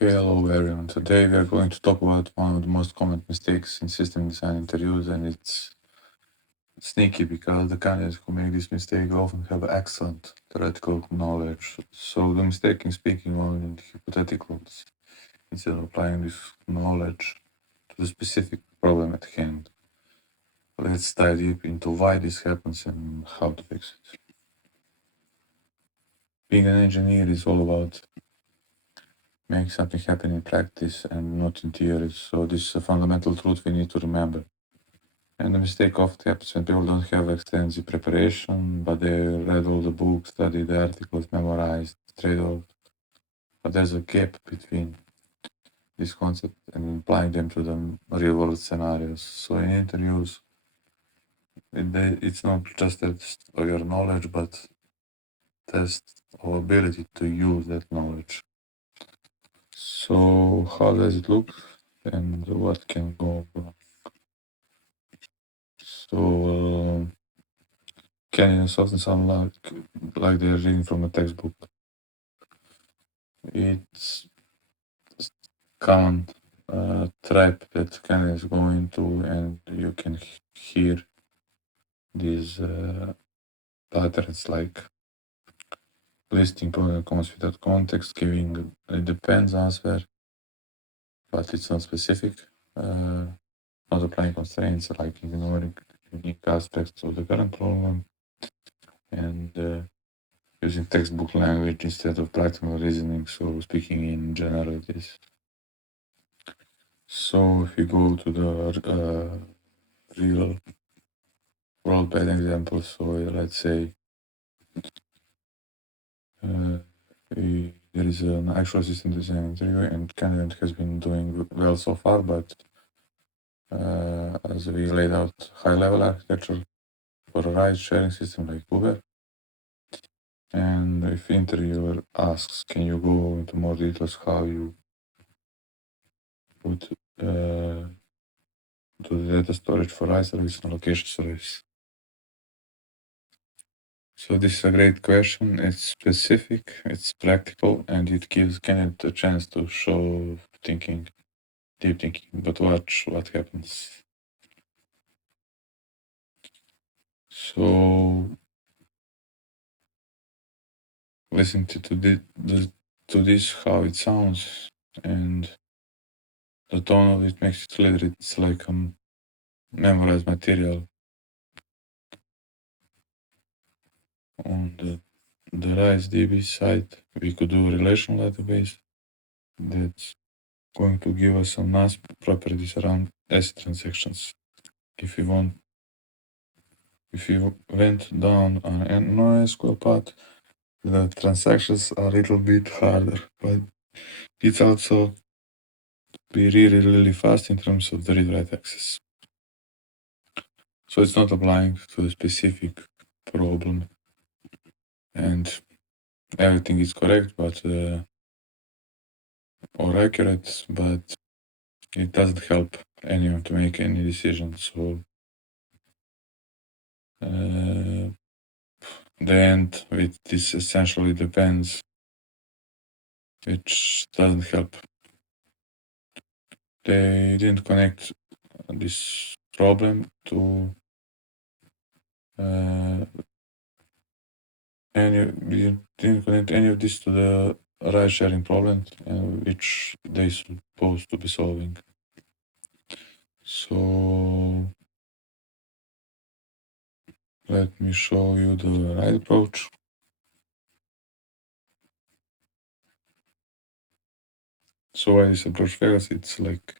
Hello everyone, today we are going to talk about one of the most common mistakes in system design interviews, and it's sneaky because the candidates who make this mistake often have excellent theoretical knowledge. So the mistake in speaking only in hypotheticals instead of applying this knowledge to the specific problem at hand. Let's dive deep into why this happens and how to fix it. Being an engineer is all about making something happen in practice and not in theory, so this is a fundamental truth we need to remember. And the mistake often happens when people don't have extensive preparation, but they read all the books, studied the articles, memorized trade-off. But there's a gap between this concept and applying them to the real-world scenarios. So in interviews, it's not just test of your knowledge, but test our ability to use that knowledge. So how does it look and what can go wrong? So candidates often sound like they're reading from a textbook. It's common trap that candidates go into, and you can hear these patterns like listing pros and cons without context, giving a depends answer, but it's not specific, not applying constraints, like ignoring unique aspects of the current problem, and using textbook language instead of practical reasoning, so speaking in generalities. So if we go to the real world bad example, so let's say there is an actual system design interview and candidate has been doing well so far, but as we laid out high-level architecture for a ride-sharing system like Uber, and if interviewer asks, can you go into more details how you would do the data storage for ride service and location service? So this is a great question. It's specific, it's practical, and it gives candidate a chance to show thinking, deep thinking. But watch what happens. So listen to this how it sounds, and the tone of it makes it clear it's like memorized material. On the RiseDB side, we could do a relational database that's going to give us some nice properties around S transactions. If we went down on an NoSQL path, the transactions are a little bit harder, but it's also be really fast in terms of the read-write access. So it's not applying to a specific problem, and everything is correct, but or accurate, but it doesn't help anyone to make any decisions. So the end with this essentially depends, which doesn't help. They didn't connect this problem to didn't connect any of this to the ride sharing problem, which they supposed to be solving. So let me show you the right approach. So why this approach fails? It's like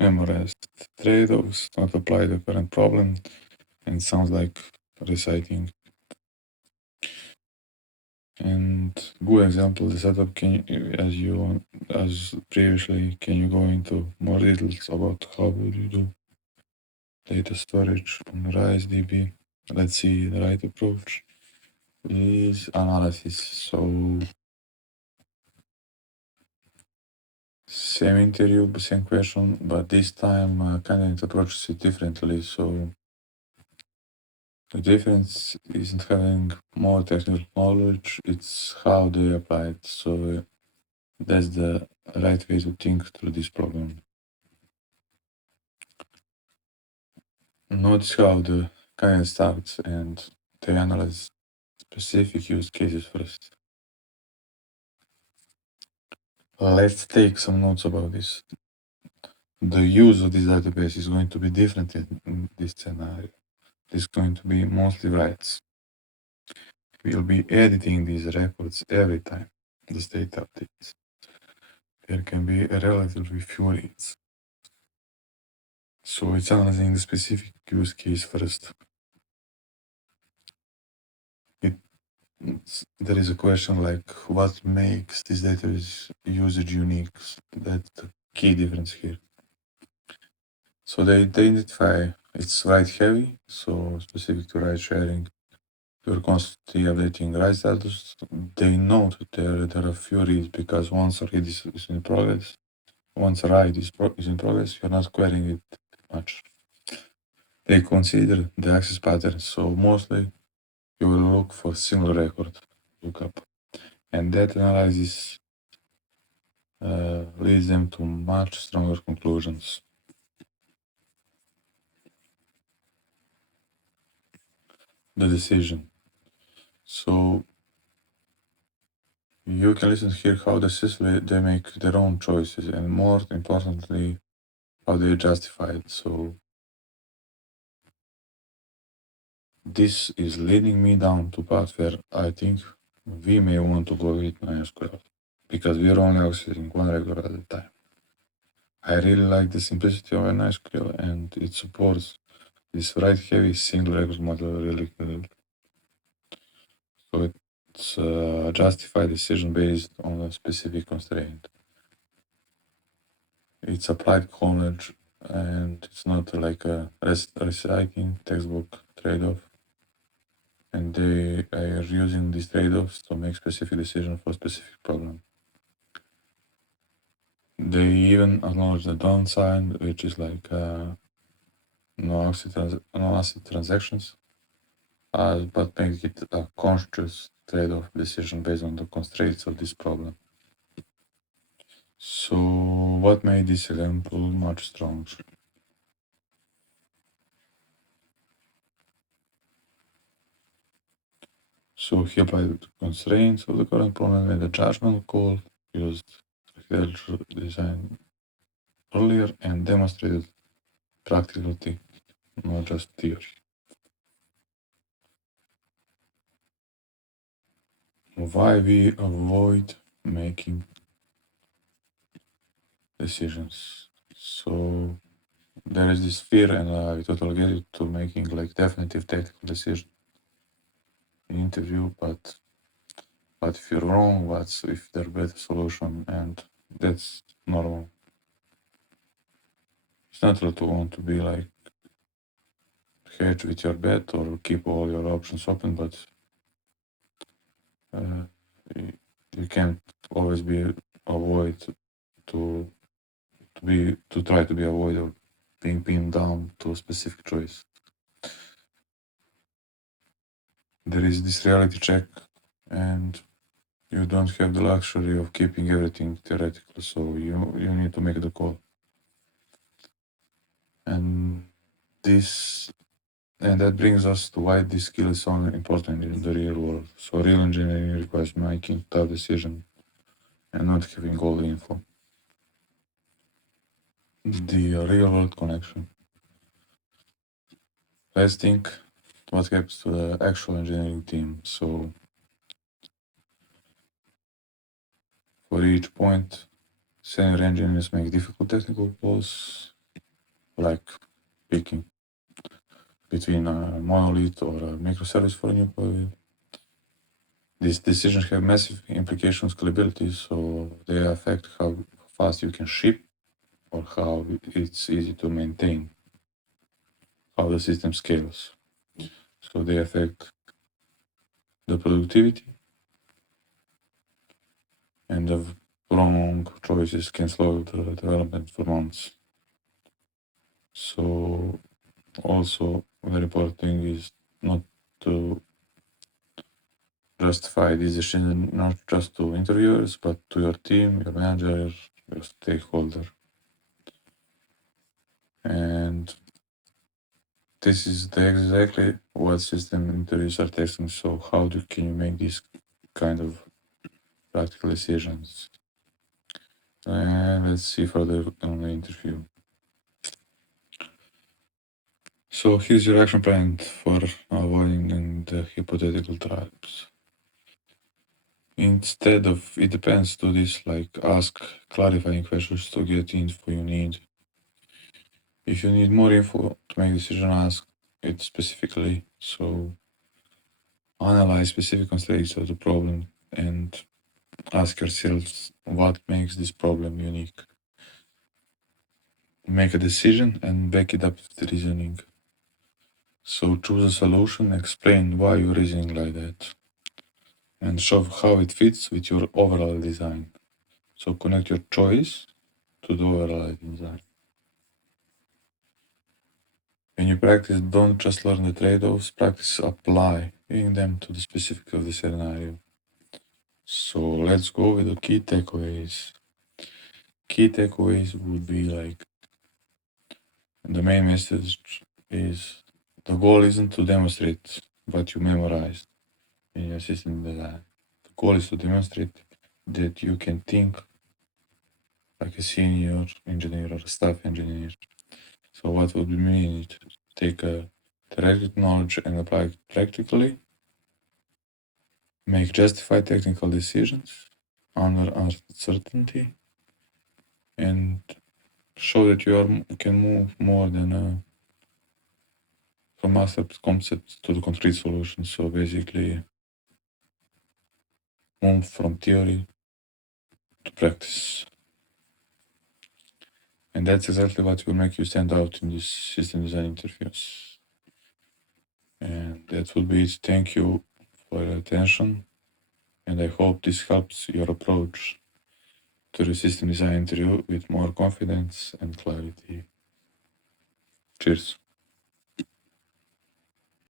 memorized trade-offs, not apply the current problem, and sounds like reciting. And good example, the setup as previously, can you go into more details about how would you do data storage on RiseDB? Let's see, the right approach is analysis. So same interview, same question, but this time candidate approaches it differently. So the difference isn't having more technical knowledge, it's how they apply it. So That's the right way to think through this problem. Notice how the guide starts and they analyze specific use cases first. Let's take some notes about this. The use of this database is going to be different in this scenario. It's going to be mostly writes. We'll be editing these records every time the state updates. There can be a relatively few reads. So it's analyzing the specific use case first. There is a question like what makes this database usage unique? That's the key difference here. So they identify it's write heavy, so specific to write sharing. You're constantly updating write status. They note that there are few reads because once a read is in progress, once a write is in progress, you're not querying it much. They consider the access patterns, so mostly you will look for single record lookup, and that analysis leads them to much stronger conclusions. The decision. So you can listen here how the system they make their own choices, and more importantly, how they justify it. So this is leading me down to path where I think we may want to go with MySQL because we are only accessing one record at a time. I really like the simplicity of MySQL and it supports this write-heavy single record model really well. So it's a justified decision based on a specific constraint. It's applied knowledge and it's not like a recycling textbook trade-off. And they are using these trade-offs to make specific decisions for specific problem. They even acknowledge the downside, which is like no asset transactions, but make it a conscious trade-off decision based on the constraints of this problem. So what made this example much stronger? So he applied the constraints of the current problem, made a judgment call, used architecture design earlier, and demonstrated practicality, not just theory. Why we avoid making decisions? So there is this fear, and I totally get it, to making like definitive technical decision in interview, but if you're wrong, what's if there's better solution, and that's normal. It's natural to want to be like hedge with your bet or keep all your options open, but you can't always be avoid to try to be avoid of being pinned down to a specific choice. There is this reality check, and you don't have the luxury of keeping everything theoretical, so you need to make the call. And that brings us to why this skill is so important in the real world. So real engineering requires making tough decisions and not having all the info. The real world connection. Let's think what happens to the actual engineering team. So for each point, senior engineers make difficult technical calls, like picking between a monolith or a microservice for a new project. These decisions have massive implications scalability, so they affect how fast you can ship or how it's easy to maintain, how the system scales. So they affect the productivity, and the wrong choices can slow the development for months. So also very important thing is not to justify this decision not just to interviewers, but to your team, your manager, your stakeholder. And this is exactly what system interviews are testing. So how can you make these kind of practical decisions? And let's see further on the interview. So here's your action plan for avoiding the hypothetical traps. Instead of it depends, do this, like ask clarifying questions to get the info you need. If you need more info to make a decision, ask it specifically. So analyze specific constraints of the problem and ask yourselves what makes this problem unique. Make a decision and back it up with reasoning. So choose a solution, explain why you're reasoning like that, and show how it fits with your overall design. So connect your choice to the overall design. When you practice, don't just learn the trade-offs, practice applying them to the specific of the scenario. So let's go with the key takeaways. Key takeaways would be like, the main message is, the goal isn't to demonstrate what you memorized in your system design. The goal is to demonstrate that you can think like a senior engineer or a staff engineer. So what would we mean? Take a theoretical knowledge and apply it practically. Make justified technical decisions under uncertainty, and show that you can move more than from abstract concepts to the concrete solution. So basically, move from theory to practice. And that's exactly what will make you stand out in these system design interviews. And that would be it. Thank you for your attention. And I hope this helps your approach to the system design interview with more confidence and clarity. Cheers.